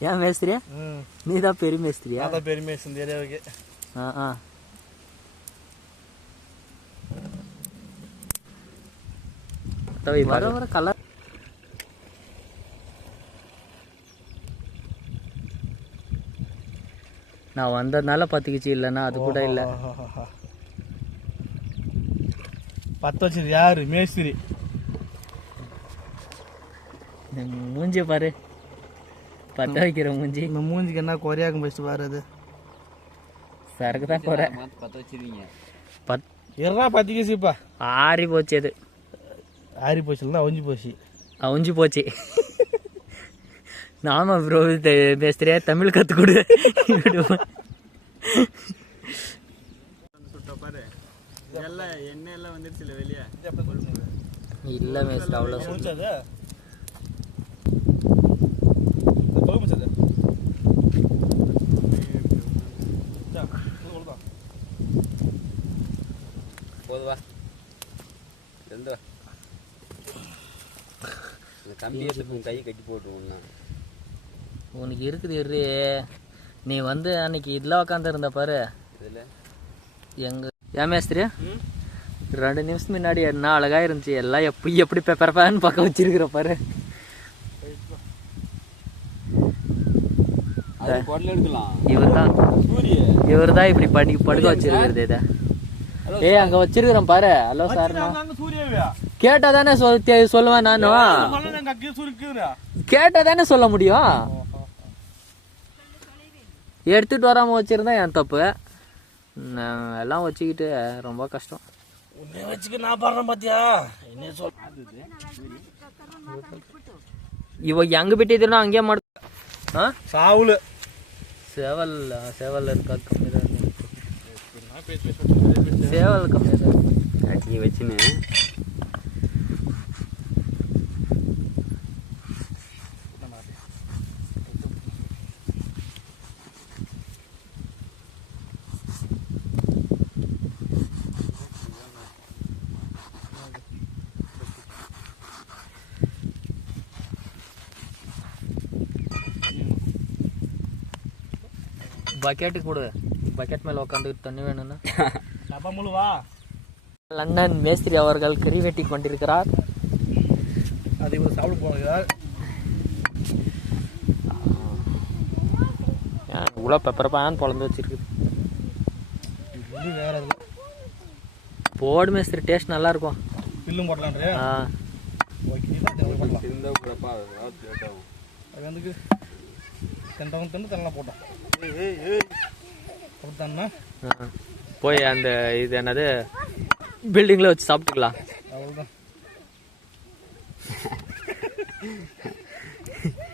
ஏன் மேஸ்திரியா? நீ தான் பெரிய மேஸ்திரியா? அதான் பெருமை இந்த ஏரியாவுக்கு ஆ ஆ. வர வர கலர் நான் வந்ததுனால பத்திக்கிச்சு இல்லைன்னா அது கூட இல்லை. பத்து வச்சது யாரு? மேஸ்திரி. மூஞ்சிய பாரு. பத்த வைக்கிற மூஞ்சி. இந்த மூஞ்சிக்கு என்ன குறையாக்கும் ஃபஸ்ட்டு பாரு அது. சரக்கு தான் குறை. பத் எறா பத்து கேசிப்பா ஆறி போச்சு அது. ஆறி போச்சு இல்லை அவிஞ்சு போச்சு. அவுஞ்சு போச்சு. நாம ப்ரோ பேசுறியா? தமிழ் கத்து கொடு. எல்லாம் எண்ணெய் எல்லாம் வந்துருச்சுல வெளியே. இல்ல மேஸ்திரி அவ்வளோ போதுவா எந்த இந்த கம்பி எடுத்து கை கட்டி போட்டுருவோம்னா உனக்கு இருக்குது இரு நீ வந்து அன்னைக்கு இதில் உக்காந்து இருந்த பாரு. இதில் எங்க ஏன் மேஸ்திரி? ரெண்டு நிமிஷம் முன்னாடி என்ன அழகா இருந்துச்சு. எல்லாம் எப்படி எப்படி பெப்பர் ஃபேன் பார்க்க வச்சிருக்கிற பாரு. அது குடல் எடுக்கலாம். இவர் தான் சூரிய. இவர் தான் இப்படி படி படுக்க வச்சிருக்கிறது இதை. ஏய் அங்க வச்சிருக்கிறேன் பாரு. ஹலோ சார் கேட்டா தானே சொல் சொல்லுவேன் நானும் சொன்னது எங்க அக்கே சுருக்குறா கேட்டா தானே சொல்ல முடியும்? எடுத்துட்டு வராம வச்சிருந்தா என் தப்பு. எல்லாம் வச்சுக்கிட்டு ரொம்ப கஷ்டம். உன்னை வச்சுக்க நான் பாடுறேன் பாத்தியா? என்ன சொல். இவ எங்க விட்டு அங்கேயே மாடு ஆ? சாவுல. சேவல் சேவல் இருக்கா சேவல் கம்மி தான் அடிக்கி வச்சுன்னு. பக்கெட்டு கொடு பக்கெட் மேல உட்காந்து தண்ணி வேணும்னா. டப்பா முழுவா? லண்டன் மேஸ்திரி அவர்கள் கறி வெட்டி கொண்டிருக்கிறார். அது இவர் சாப்பிட போகிறார். ஏன் இவ்வளோ பெப்பர் பேன் பொழந்து வச்சிருக்குது இது வேற போடு மேஸ்திரி டேஸ்ட் நல்லா இருக்கும். பில்லும் போடலான்றே ஆ. போட்டோம் ஏய் ஏய் ஏய் அப்படித்தானே ஆ. போய் அந்த இது என்னது பில்டிங்ல வச்சு சாப்பிட்டுக்கலாம். அவ்வளோதான்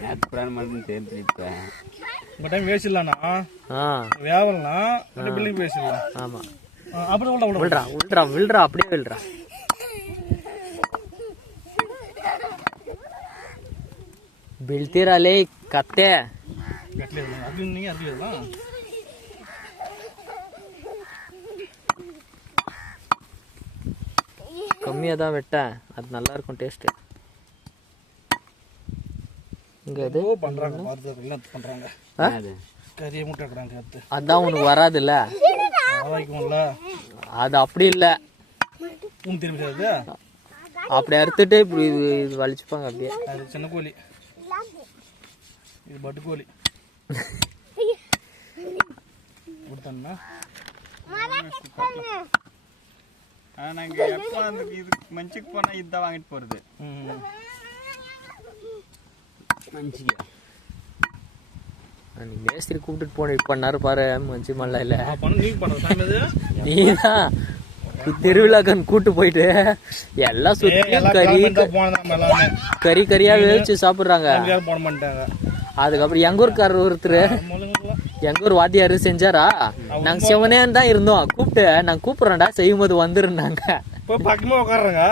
நேற்று பிரான் மட்டும் தெரிஞ்சுப்பேன் கம்மியாக தான் வெட்டேன். அது நல்லா இருக்கும் டேஸ்ட்டு இங்கே இது ஏதோ பண்றாங்க பார்த்து என்ன பண்றாங்க? அது கறியை முட்டை எடுக்கிறாங்க எடுத்து அதான் உனக்கு வராதுல்ல? அது அப்படி இல்லை. அப்படி அறுத்துட்டு இப்படி இது இது வலிச்சுப்பாங்க அப்படியே. அது சின்ன கோழி. இது பட்டு கோழி. கொடுத்தோம்னா நாங்கள் எப்போ அந்த இது மஞ்சுக்கு போனால் இதுதான் வாங்கிட்டு போகிறது ம் மஞ்சிக்க. அன்னைக்கு மேஸ்திரி கூப்பிட்டுட்டு போன இப்போ பண்ணாரு பாரு மஞ்சு பண்ணுறது சாமிது நீதான். திருவிழாக்கன் கூட்டு போயிட்டு எல்லாம் சுத்தி கறி கறி கறியா வேவிச்சு சாப்பிடுறாங்க. அதுக்கப்புறம் எங்க ஊருக்காரர் ஒருத்தர். எங்க ஊர் வாத்தியாரு செஞ்சாரா? நாங்க சிவனே தான் இருந்தோம். கூப்பிட்டு நான் கூப்பிட்றேன்டா செய்யும்போது வந்துருந்தாங்க இப்போ பக்கமாக உட்காடுறேங்க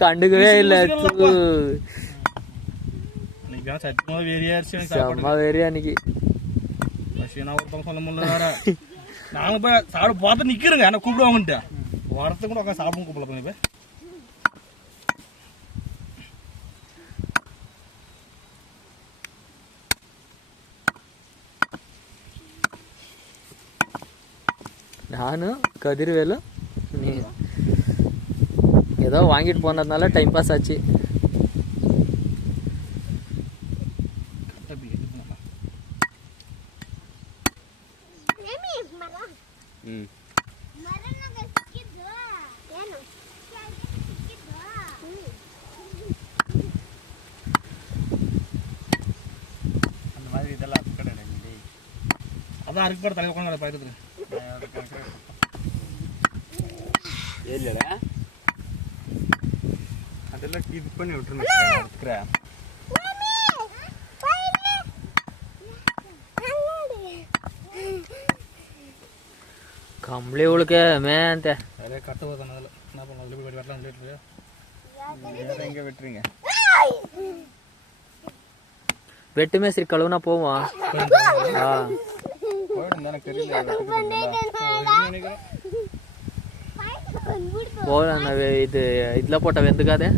கண்டுக்கவே இல்லை சத்தியமாக வெறியா செம்மா வெறியா அன்னைக்கு. பசினா ஒருத்தவங்க சொல்ல முடியல வேற. நானும் போய் பார்த்து நிற்கிறேங்க என்ன கூப்பிடுவாங்கன்ட்டு. வரத்து கூட உட்காந்து சாப்பிடும் கூப்பிடல போய் நானும் கதிர்வேலு. நீ ஏதோ வாங்கிட்டு போனதுனால டைம் பாஸ் ஆச்சு. ம். அந்த மாதிரி இதெல்லாம் அதான் அதுக்கு பாரு தலைவர் உட்காந்து அதெல்லாம் இது பண்ணி விட்டுருந்தேன் கம்பளி உழுக்க மேந்த. அதே கட்ட போதும் அதில் என்ன பண்ண அதில் போய் வரலாம் விட்டுருக்கு எங்கே வெட்டுறீங்க. வெட்டு மேஸ்திரி கழுவுனா போவோம். போயிடும் எனக்கு தெரியல போகலாம் இது இதில் போட்ட வெந்துக்காதே.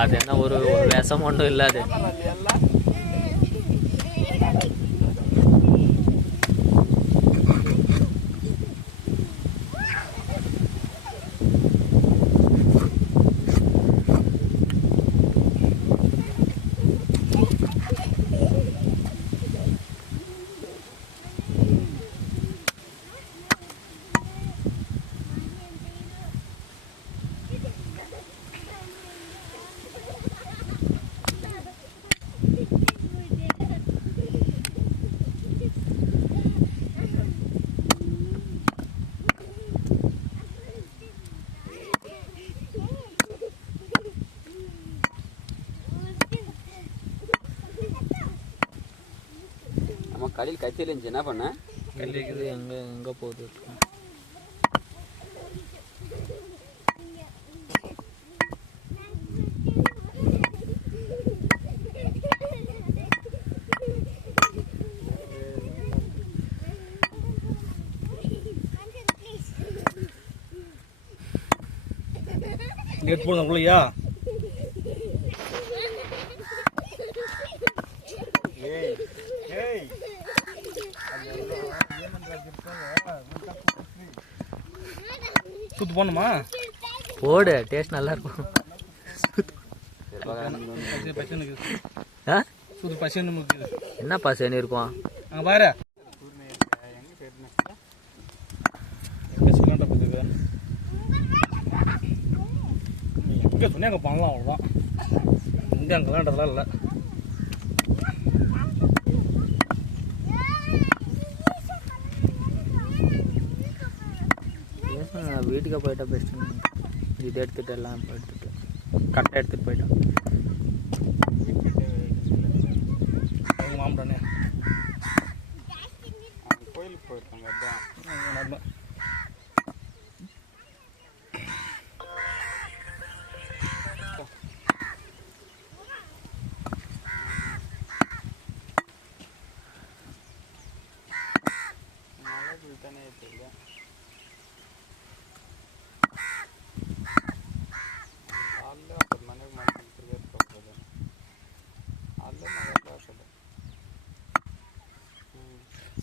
அது என்ன ஒரு விஷம் ஒன்றும் இல்லை கடையில் கத்தியில் இருந்துச்சு. என்ன பண்ண? இது எங்கே எங்கே போகுது? நேற்று போனது உள்ளையா ஏய் ஏய் சுத்து போகணுமா? போடு டேஸ்ட் நல்லா இருக்கும் பசி பசி பசி என்ன பசேன்னு இருக்கும்? அங்கே பாரு. எங்கே சொல்லாண்ட பார்த்துக்க. எங்கே சொன்னே அங்கே பண்ணலாம் அவ்வளோதான் இங்கே அங்கெல்லாம்ன்றதுலாம் இல்லை ஏன் வீட்டுக்கே போயிட்டா பெஸ்ட் இது எடுத்துகிட்டு எல்லாம் எடுத்துகிட்டு கரெக்டாக எடுத்துகிட்டு போயிட்டோம்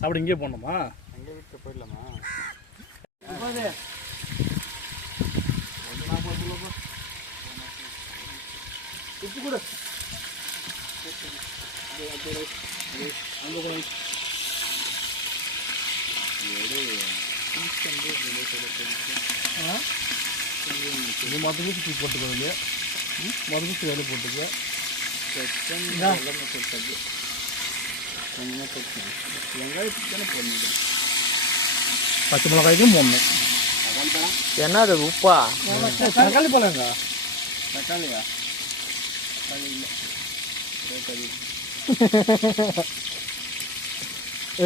ம் சாப்பிட இங்கே போகணுமா? எங்கள் வீட்டுக்கு போயிடலாமா? உப்பு கூட. அங்கே போய் இது மொத்த ஊற்றி போட்டுக்கோ இல்லையா மொத்த ஊற்றி வேலை போட்டுக்கோ. பச்சை மிளகாய்க்கும் போடணும் என்ன அது உப்பா தக்காளி பழங்க தக்காளியா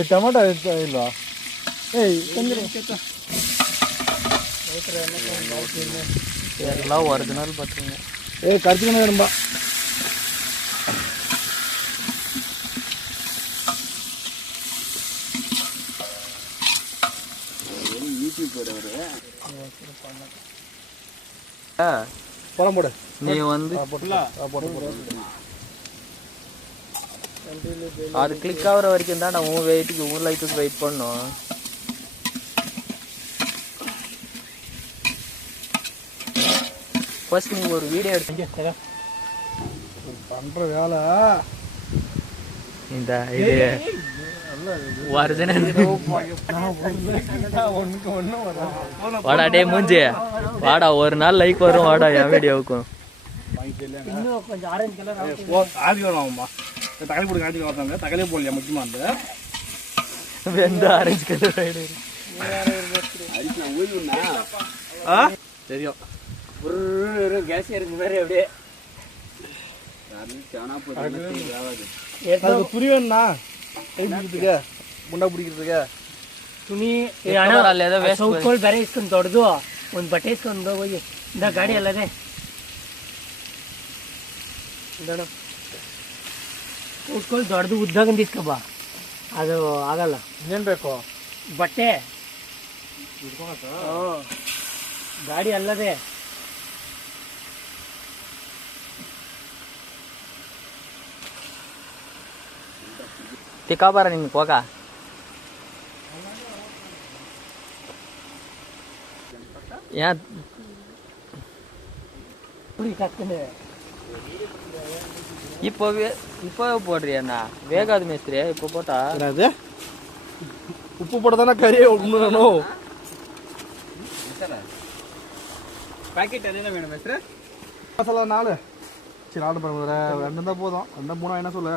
டமாட்டோ எடுத்து டமாட்டா இல்லா ஏய் எல்லாம் ஒரிஜினல் பார்த்துங்க ஏய் கருத்துக்கணும் நண்பா பழம் போடு. நீ வந்து அது கிளிக் ஆகுற வரைக்கும் தான் நான் உன் வெயிட்டுக்கு உன் லைட்டுக்கு வெயிட் பண்ணும். ஃபர்ஸ்ட் நீ ஒரு வீடியோ எடுத்து பண்ற வேலை. இந்த இது ஒரிஜினல் ஒண்ணுக்கு ஒண்ணு வரும் வாடா டே மூஞ்சி வாடா ஒரு நாள் லைக் வரும் வாடா என் வீடியோவுக்கும். ஓ தக்காளி போட்டு காய்ச்சி வந்தாங்க தக்காளியே போடலையா முக்கியமா அந்த வெந்த ஆரஞ்சு கலர் ரைடு அதுக்கு ஆ? தெரியும். கேஸ் இருக்கு மாதிரி அப்படியே சானா போட்டு ಇದ್ದಿದ್ದಕ್ಕೆ ಮುಂಡ ಬಿಡಿಗಿದ್ದಕ್ಕೆ ತುಣಿ ಸೌತ್ಕೊಳ್ಳಿ ಬೇರೆ? ಇಸ್ಕೊಂಡು ದೊಡ್ಡದು. ಒಂದು ಬಟ್ಟೆ ಇಸ್ಕೊಂಡು ಹೋಗಿ ಇಂದ ಗಾಡಿ ಅಲ್ಲದೆ ಸೌತ್ಕೊಳ್ಳಿ ದೊಡ್ಡದು ಉದ್ದಾಗಂದು ಇಸ್ಕೊಬ ಅದು ಆಗಲ್ಲ. ಏನು ಬೇಕು? ಬಟ್ಟೆ. ಗಾಡಿ ಅಲ್ಲದೆ. ತಿಕ್ಕಾ ಬಾರ ನಿಮ್ಗೆ ಹೋಗ ஏன் ಪುರಿ ಕತ್ತನೆ இப்போ வே- இப்போ போடுறியாண்ணா வேகாது மேஸ்திரி இப்போ போட்டா என்னது உப்பு போட தானே கறியே உண்ணும் ಪ್ಯಾಕೆಟ್ ಅದೇನ ಮೇಡಮ್ ಹೆಸ್ರು மசாலா நாலு சரி ஆர்டர் பண்ணுற ரெண்டு இருந்தால் போதும் ரெண்டா மூணா என்ன சொல்லு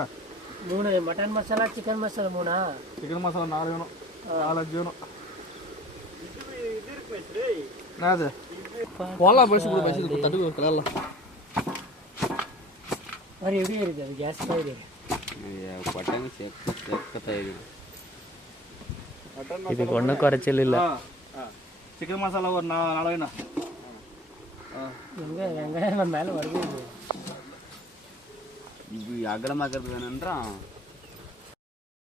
மூணு மட்டன் மசாலா சிக்கன் மசாலா மூணா? சிக்கன் மசாலா நாலு வேணும். நாலு அஞ்சு வேணும். என்னது? போலா பரிசு கூட பரிசு தட்டு கொடுக்கல మరి ఎవరు ఏరిది అది గ్యాస్ ఫైర్ పట్టంగా చెక్క తయారు ఇది కొండ வெங்காயம் மேலே வருது அகலமாக்குறது வேணுன்றான்